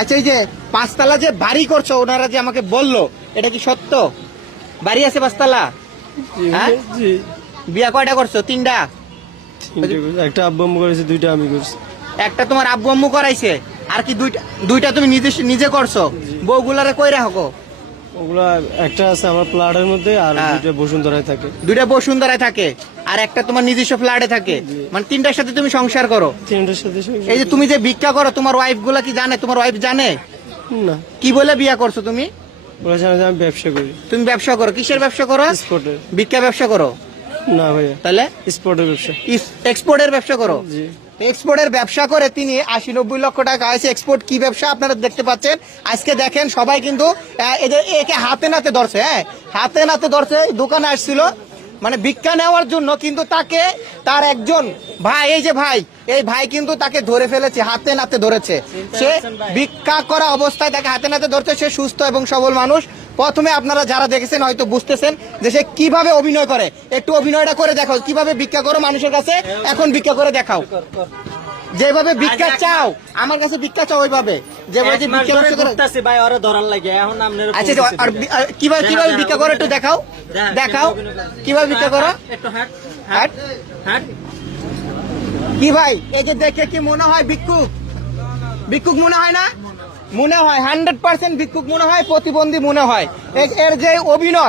আচ্ছা, এই যে 5 তলা যে বাড়ি করছো, ওনারা যে আমাকে বললো, এটা কি সত্য? বাড়ি আছে 5 তলা? হ্যাঁ? জি, বিয়া কয়টা করছো? 3টা? একটা আব্বু আম্মু করেছে, 2টা আমি করছি। একটা তোমার আব্বু আম্মু করাইছে, আর কি দুইটা তুমি নিজে করছো? বউগুলারে কই রাখো? ওগুলা একটা আছে আমার প্লাটের মধ্যে, আর হ্যাঁ। 2টা বসুন্ধরায় থাকে। 2টা বসুন্ধরায় থাকে, আর একটা তোমার নিজস্ব ফ্ল্যাটে থাকে। মানে 3টার সাথে তুমি সংসার করো। 3টার সাথে সংসার এই যে তুমি যে ভিক্ষা করো, তোমার ওয়াইফ গুলা কি জানে? তোমার ওয়াইফ জানে? না, কি বলে বিয়া করছো তুমি? ওরা জানে যে আমি ব্যবসা করি। তুমি ব্যবসা করো? কিসের ব্যবসা করো? স্পটের। ভিক্ষা ব্যবসা করো? না ভাইয়া, তাহলে স্পটের ব্যবসা। এক্সপোর্টের ব্যবসা করো? জি। এক্সপোর্টের ব্যবসা করে তিনি 80-90 লক্ষ টাকা আছে। এক্সপোর্ট কি ব্যবসা আপনারা দেখতে পাচ্ছেন। আজকে দেখেন সবাই কিন্তু একে হাতে নাতে ধরছে। হ্যাঁ, হাতে নাতে ধরছে। দোকানে আসছিল মানে ভিক্ষা নেওয়ার জন্য, কিন্তু তাকে তার একজন ভাই, এই যে ভাই, এই ভাই কিন্তু তাকে ধরে ফেলেছে, হাতে নাতে ধরেছে। সে ভিক্ষা করা অবস্থায় তাকে হাতে নাতে ধরছে। সে সুস্থ এবং সবল মানুষ। প্রথমে আপনারা যারা দেখেছেন হয়তো বুঝতেছেন যে সে কিভাবে অভিনয় করে। একটু অভিনয়টা করে দেখাও, কিভাবে ভিক্ষা করো মানুষের কাছে। এখন ভিক্ষা করে দেখাও, যেভাবে ভিক্ষা চাও আমার কাছে ভিক্ষা চাও, ওইভাবে যেভাবে যে ভিক্ষা করো। ভাই ওরা ধরার লাগে এখন আপনারা। আচ্ছা, আর কিভাবে ভিক্ষা করো একটু দেখাও, দেখাও কিভাবে ভিক্ষা করো। একটু হাট হাট হাট। কি ভাই, এই যে দেখে কি মনে হয় ভিক্ষুক? ভিক্ষুক মনে হয় না? মনে হয় 100% ভিক্ষুক মনে হয়, প্রতিবন্ধী মনে হয়। এর যে অভিনয়।